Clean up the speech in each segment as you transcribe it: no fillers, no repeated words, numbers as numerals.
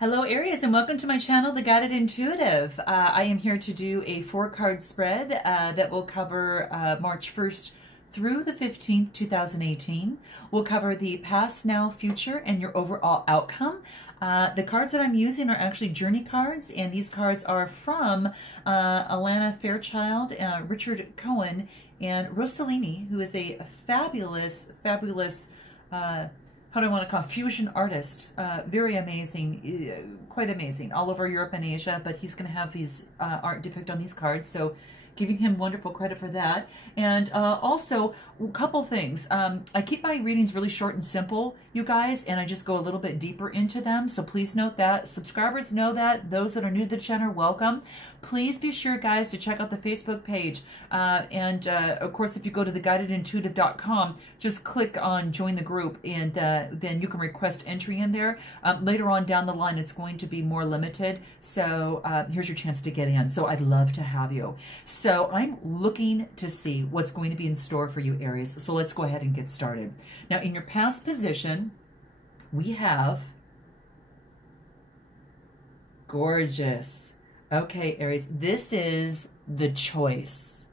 Hello Aries, and welcome to my channel, The Guided Intuitive. I am here to do a 4-card spread that will cover March 1st through the 15th, 2018. We'll cover the past, now, future, and your overall outcome. The cards that I'm using are actually journey cards, and these cards are from Alana Fairchild, Richard Cohen, and Rossellini, who is a fabulous how do I want to call it? Fusion artist. Very amazing, quite amazing, all over Europe and Asia, but he's going to have these art depict on these cards, so giving him wonderful credit for that. And also, a couple things. I keep my readings really short and simple, you guys, and I just go a little bit deeper into them, so please note that. Subscribers know that. Those that are new to the channel, welcome. Please be sure, guys, to check out the Facebook page. Of course, if you go to theguidedintuitive.com, just click on join the group, and then you can request entry in there. Later on down the line, it's going to be more limited, so here's your chance to get in. So I'd love to have you. So I'm looking to see what's going to be in store for you, Aries. So let's go ahead and get started. Now, in your past position, we have gorgeous. Okay, Aries, this is the choice.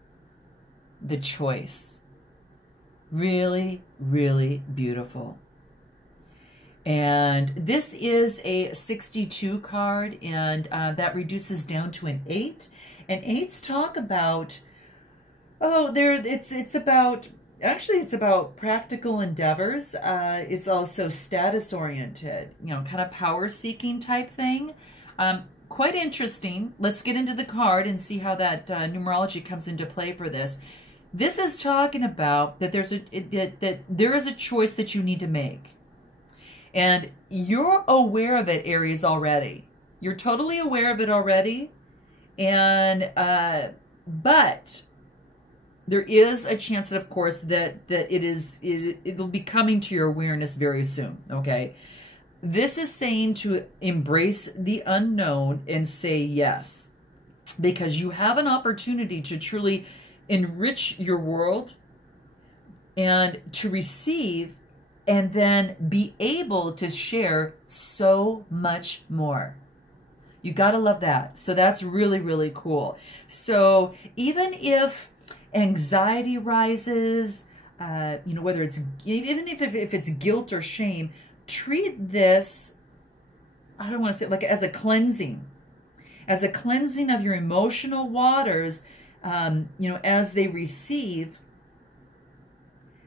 The choice. Really, really beautiful. And this is a 62 card, and that reduces down to an 8. And 8s talk about, it's about practical endeavors. It's also status oriented, kind of power seeking type thing. Quite interesting. Let's get into the card and see how that numerology comes into play for this. This is talking about that that there is a choice that you need to make. And you're aware of it, Aries, already. You're totally aware of it already. And but there is a chance that, of course, that it'll be coming to your awareness very soon. Okay, this is saying to embrace the unknown and say yes, because you have an opportunity to truly enrich your world and to receive, and then be able to share so much more. You gotta love that. So that's really, really cool. So even if anxiety rises, whether it's, even if it's guilt or shame, treat this, I don't want to say it, like as a cleansing of your emotional waters, as they receive,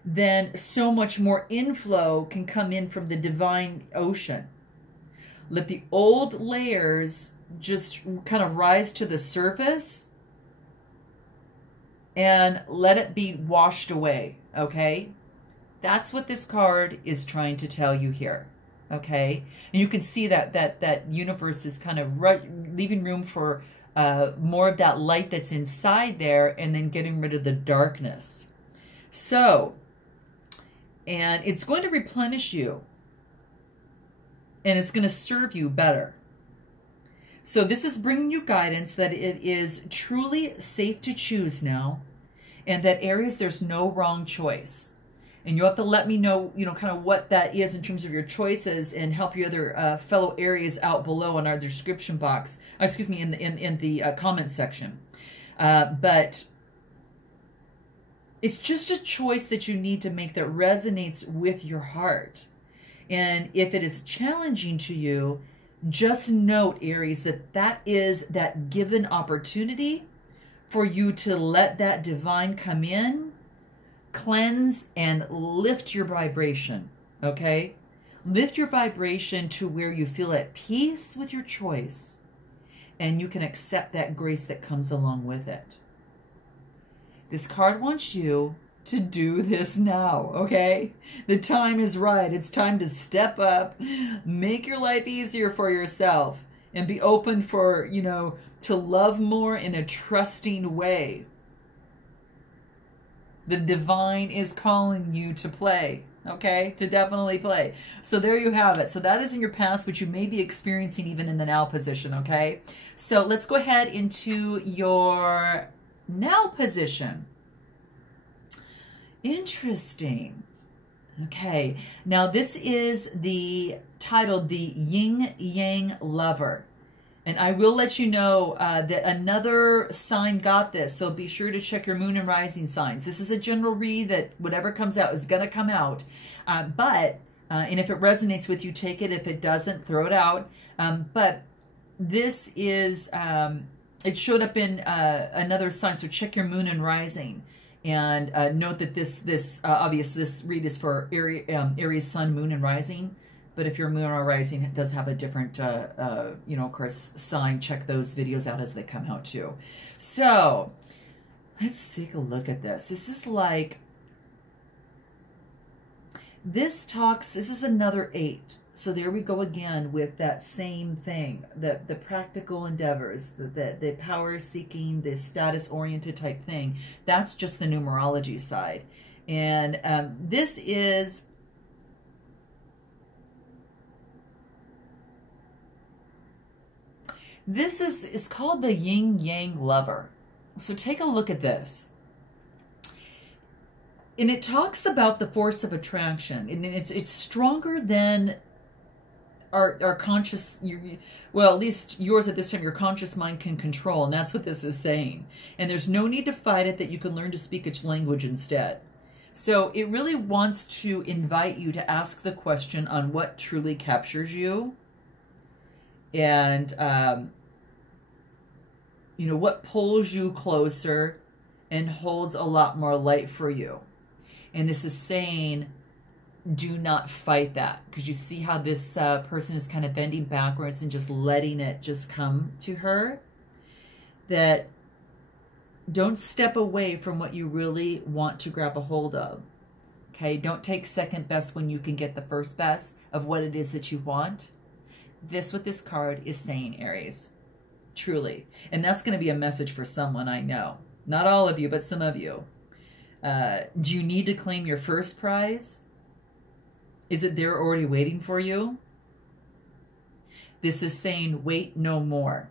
then so much more inflow can come in from the divine ocean. Let the old layers just kind of rise to the surface and let it be washed away, okay? That's what this card is trying to tell you here, okay? And you can see that universe is kind of leaving room for more of that light that's inside there, and then getting rid of the darkness. So, and it's going to replenish you, and it's going to serve you better. So this is bringing you guidance that it is truly safe to choose now, and that, Aries, there's no wrong choice. And you'll have to let me know, kind of what that is in terms of your choices, and help your other fellow Aries out below in our description box. Excuse me, in the comment section. But it's just a choice that you need to make that resonates with your heart. And if it is challenging to you, just note, Aries, that is that given opportunity for you to let that divine come in, cleanse, and lift your vibration, okay? Lift your vibration to where you feel at peace with your choice, and you can accept that grace that comes along with it. This card wants you to do this now, okay? The time is right. It's time to step up, make your life easier for yourself, and be open for, to love more in a trusting way. The divine is calling you to play, okay? To definitely play. So there you have it. So that is in your past, which you may be experiencing even in the now position, okay? So let's go ahead into your now position. Interesting. Okay, now this is the titled the Yin Yang Lover. And I will let you know that another sign got this, so be sure to check your moon and rising signs. This is a general read that whatever comes out is going to come out. And if it resonates with you, take it. If it doesn't, throw it out. But this is, it showed up in another sign, so check your moon and rising. And note that this read is for Aries, Sun, Moon, and Rising. But if your moon or rising it does have a different, of course, sign, check those videos out as they come out too. So let's take a look at this. This is like, this is another 8. So there we go again with that same thing, the practical endeavors, the power seeking, the status oriented type thing. That's just the numerology side. And this is, it's called the Yin Yang Lover. So take a look at this. And it talks about the force of attraction. And it's stronger than our conscious, well, at least yours at this time, your conscious mind can control. And that's what this is saying. And there's no need to fight it, that you can learn to speak its language instead. So it really wants to invite you to ask the question on what truly captures you. And, what pulls you closer and holds a lot more light for you. And this is saying, do not fight that, because you see how this person is kind of bending backwards and just letting it just come to her. That don't step away from what you really want to grab a hold of. Okay, don't take second best when you can get the first best of what it is that you want. What this card is saying, Aries, truly. And that's going to be a message for someone I know. Not all of you, but some of you. Do you need to claim your first prize? Is it there already waiting for you? This is saying, wait no more.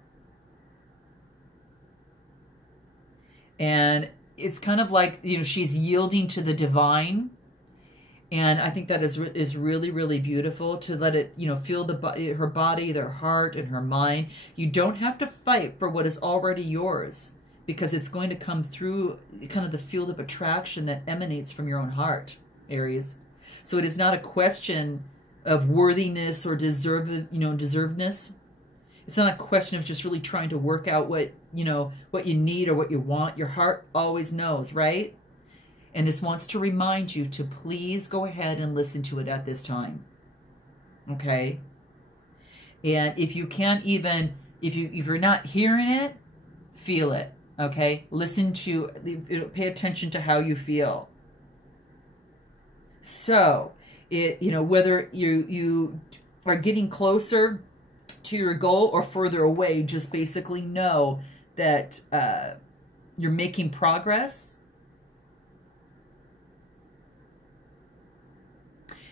And it's kind of like, she's yielding to the divine. And I think that is really, really beautiful, to let it, feel her body, their heart, and her mind. You don't have to fight for what is already yours, because it's going to come through kind of the field of attraction that emanates from your own heart, Aries. So it is not a question of worthiness or deservedness. It's not a question of just really trying to work out what you need or what you want. Your heart always knows, right? And this wants to remind you to please go ahead and listen to it at this time. Okay? And if you can't even, if you're not hearing it, feel it. Okay? Listen to, pay attention to how you feel. So, whether you are getting closer to your goal or further away, just basically know that you're making progress.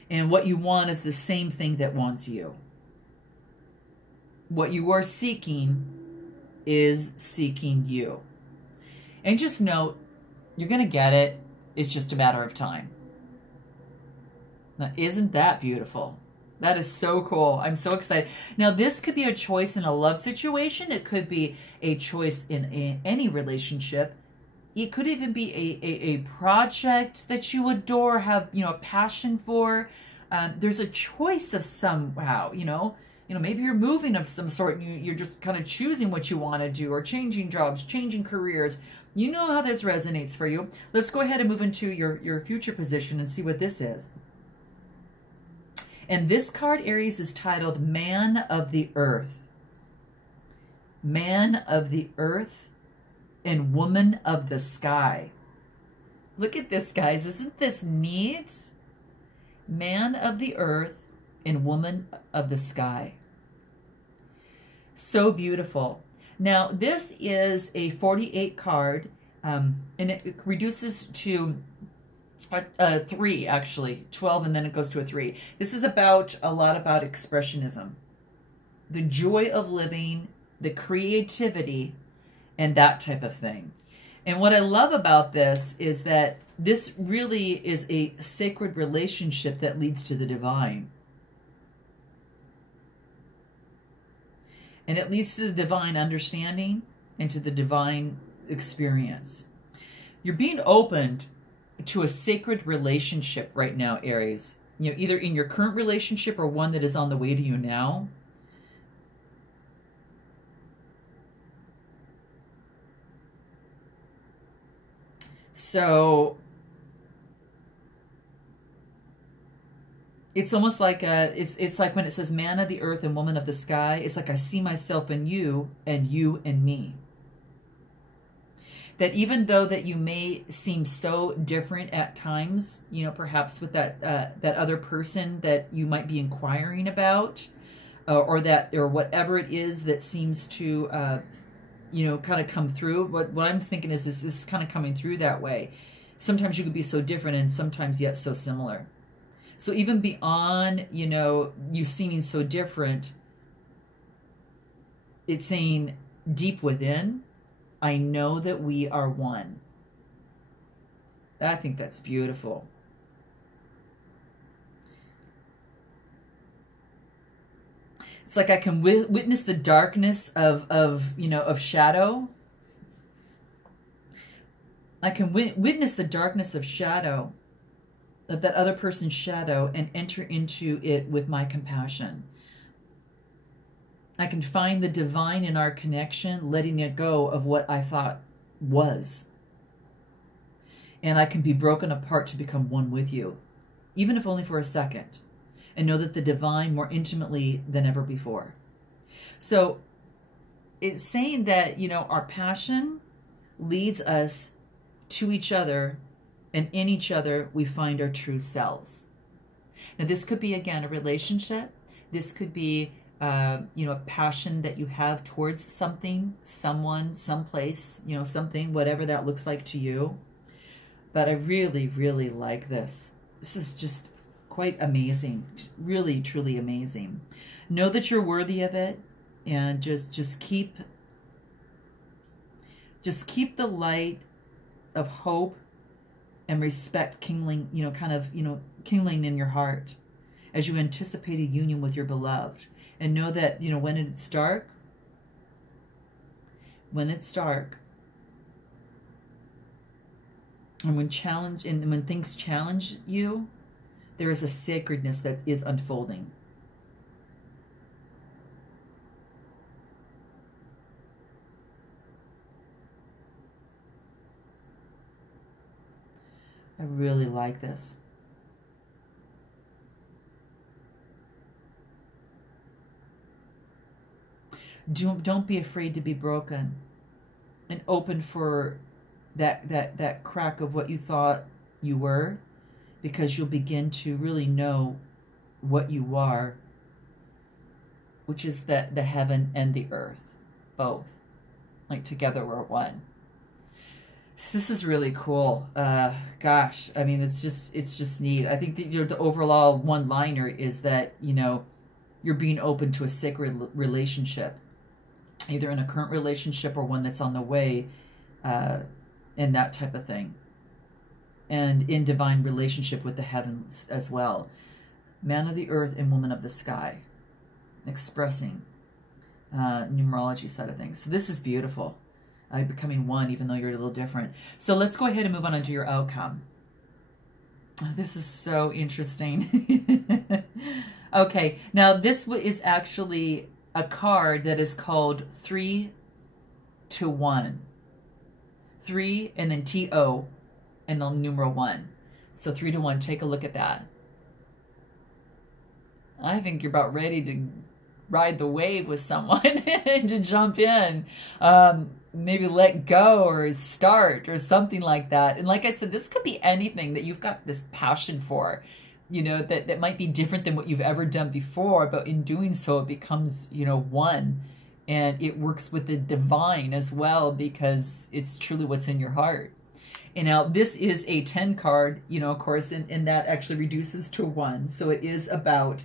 And what you want is the same thing that wants you. What you are seeking is seeking you. And just note, you're going to get it. It's just a matter of time. Now, isn't that beautiful? That is so cool. I'm so excited. Now, this could be a choice in a love situation. It could be a choice in any relationship. It could even be a project that you adore, have a passion for. There's a choice of somehow, maybe you're moving of some sort and you're just kind of choosing what you want to do, or changing jobs, changing careers. You know how this resonates for you. Let's go ahead and move into your future position and see what this is. And this card, Aries, is titled Man of the Earth. Man of the Earth and Woman of the Sky. Look at this, guys. Isn't this neat? Man of the Earth and Woman of the Sky. So beautiful. Now, this is a 48 card, and it reduces to 3, actually. 12, and then it goes to a 3. This is a lot about expressionism. The joy of living, the creativity, and that type of thing. And what I love about this is that this really is a sacred relationship that leads to the divine. And it leads to the divine understanding and to the divine experience. You're being opened to a sacred relationship right now, Aries. You know, either in your current relationship or one that is on the way to you now. So it's almost like it's like when it says man of the earth and woman of the sky. It's like I see myself in you and you in me. That even though that you may seem so different at times, you know, perhaps with that that other person that you might be inquiring about, or whatever it is that seems to you know, kind of come through. What I'm thinking is this is kind of coming through that way. Sometimes you could be so different and sometimes yet so similar. So even beyond, you know, you seeming so different, it's saying deep within, I know that we are one. I think that's beautiful. It's like I can witness the darkness of you know, of shadow. I can witness the darkness of shadow, of that other person's shadow, and enter into it with my compassion. I can find the divine in our connection, letting it go of what I thought was. And I can be broken apart to become one with you, even if only for a second, and know that the divine more intimately than ever before. So it's saying that, you know, our passion leads us to each other, and in each other we find our true selves. Now this could be, again, a relationship. This could be you know, a passion that you have towards something, someone, someplace, you know, something, whatever that looks like to you. But I really, really like this. This is just quite amazing. Really, truly amazing. Know that you're worthy of it, and just keep the light of hope and respect kindling, you know, kind of, you know, kindling in your heart as you anticipate a union with your beloved. And know that, you know, when it's dark, and when things challenge you, there is a sacredness that is unfolding. I really like this. Don't be afraid to be broken and open for that crack of what you thought you were, because you'll begin to really know what you are, which is the heaven and the earth, both. Like together we're one. So this is really cool. Gosh, I mean, it's just neat. I think that, you know, the overall one-liner is that, you know, you're being open to a sacred relationship, either in a current relationship or one that's on the way, and that type of thing. And in divine relationship with the heavens as well. Man of the earth and woman of the sky. Expressing numerology side of things. So this is beautiful. Becoming one, even though you're a little different. So let's go ahead and move on into your outcome. Oh, this is so interesting. Okay, now this is actually a card that is called 3 to 1. 3 and then T-O and the numeral 1. So 3 to 1, take a look at that. I think you're about ready to ride the wave with someone and to jump in. Maybe let go or start or something like that. And like I said, this could be anything that you've got this passion for, you know, that might be different than what you've ever done before, but in doing so, it becomes, you know, one. And it works with the divine as well, because it's truly what's in your heart. And now this is a 10 card, you know, of course, and that actually reduces to 1. So it is about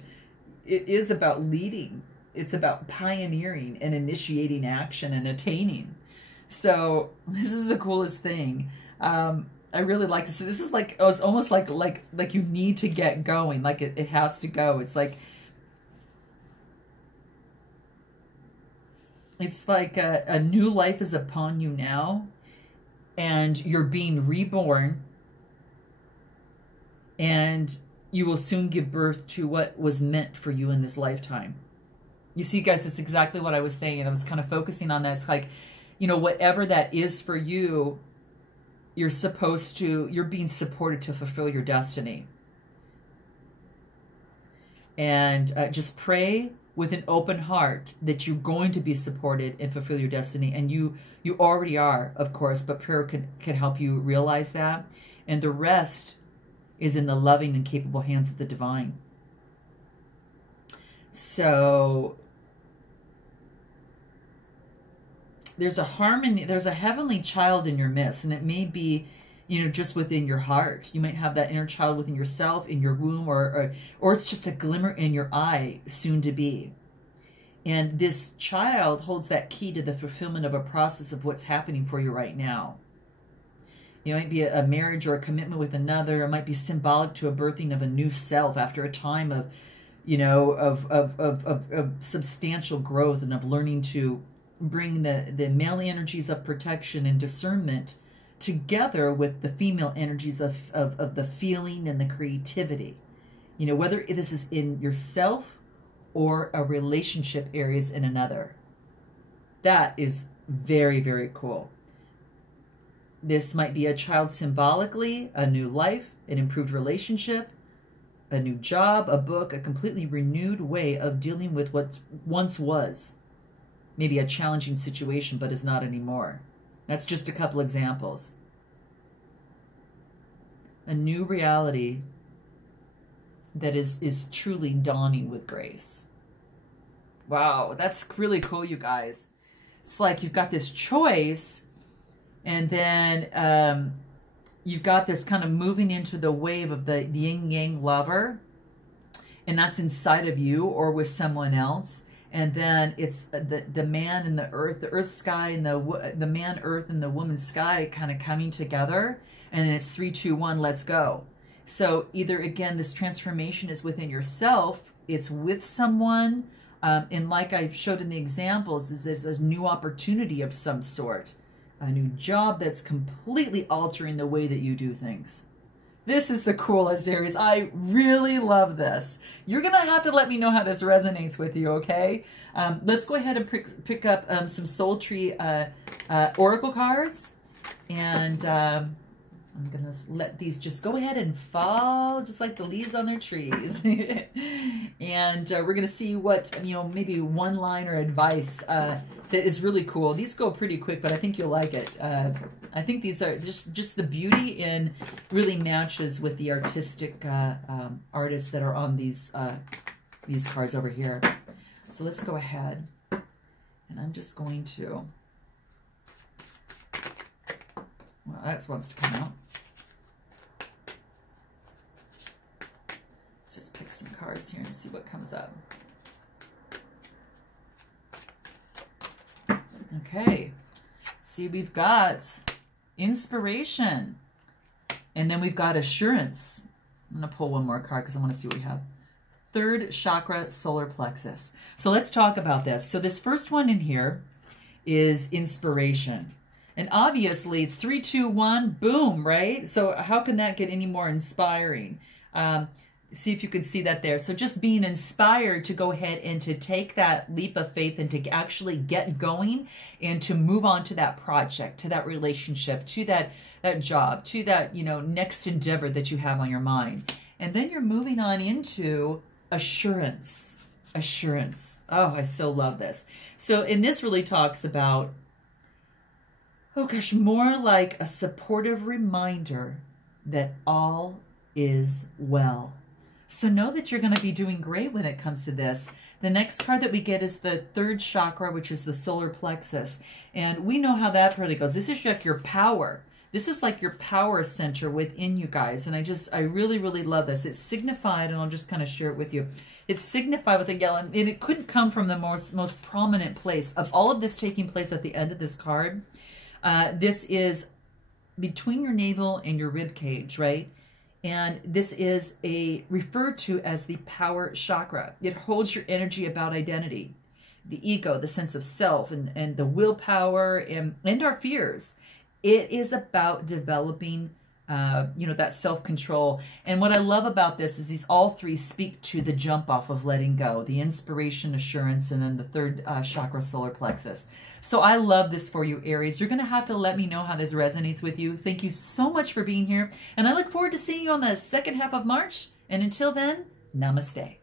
leading. It's about pioneering and initiating action and attaining. So this is the coolest thing. I really like this. This is like, oh, it's almost like you need to get going. Like it has to go. It's like a new life is upon you now, and you're being reborn, and you will soon give birth to what was meant for you in this lifetime. You see, guys, it's exactly what I was saying. I was kind of focusing on that. It's like, you know, whatever that is for you, you're being supported to fulfill your destiny. And just pray with an open heart that you're going to be supported and fulfill your destiny. And you already are, of course, but prayer can help you realize that. And the rest is in the loving and capable hands of the divine. So there's a harmony, there's a heavenly child in your midst, and it may be, you know, just within your heart. You might have that inner child within yourself, in your womb, or it's just a glimmer in your eye, soon to be. And this child holds that key to the fulfillment of a process of what's happening for you right now. You know, it might be a marriage or a commitment with another. It might be symbolic to a birthing of a new self after a time of, you know, of substantial growth and of learning to bring the male energies of protection and discernment together with the female energies of the feeling and the creativity. You know, whether this is in yourself or a relationship areas in another. That is very, very cool. This might be a child symbolically, a new life, an improved relationship, a new job, a book, a completely renewed way of dealing with what once was. Maybe a challenging situation, but is not anymore. That's just a couple examples. A new reality that is truly dawning with grace. Wow, that's really cool, you guys. It's like you've got this choice, and then you've got this kind of moving into the wave of the yin-yang lover, and that's inside of you or with someone else. And then it's the man and the earth sky, and the man earth and the woman sky kind of coming together. And then it's 3, 2, 1, let's go. So either, again, this transformation is within yourself, it's with someone, and like I showed in the examples, is there's a new opportunity of some sort, a new job that's completely altering the way that you do things. This is the coolest series. I really love this. You're going to have to let me know how this resonates with you, okay? Let's go ahead and pick up some Soul Tree Oracle cards. And I'm going to let these just go ahead and fall just like the leaves on their trees. And we're going to see what, you know, maybe one line or advice that is really cool. These go pretty quick, but I think you'll like it. I think these are just the beauty in really matches with the artistic artists that are on these cards over here. So let's go ahead, and I'm just going to, well, that wants to come out. Let's just pick some cards here and see what comes up. Okay, see, we've got inspiration, and then we've got assurance. I'm going to pull one more card because I want to see what we have. Third chakra, solar plexus. So let's talk about this. So this first one in here is inspiration. And obviously it's 3, 2, 1, boom, right? So how can that get any more inspiring? See if you can see that there. So just being inspired to go ahead and to take that leap of faith and to actually get going and to move on to that project, to that relationship, to that job, to that, you know, next endeavor that you have on your mind. And then you're moving on into assurance. Assurance. Oh, I so love this. So, and this really talks about, oh gosh, more like a supportive reminder that all is well. So know that you're going to be doing great when it comes to this. The next card that we get is the third chakra, which is the solar plexus. And we know how that really goes. This is like your power. This is like your power center within you guys. And I really, really love this. It's signified, and I'll just kind of share it with you. It's signified with a yellow, and it couldn't come from the most prominent place. Of all of this taking place at the end of this card, This is between your navel and your rib cage, right? And this is referred to as the power chakra. It holds your energy about identity, the ego, the sense of self, and the willpower, and our fears. It is about developing that self-control. And what I love about this is these all three speak to the jump off of letting go, the inspiration, assurance, and then the third chakra, solar plexus. So I love this for you, Aries. You're going to have to let me know how this resonates with you. Thank you so much for being here. And I look forward to seeing you on the second half of March. And until then, namaste.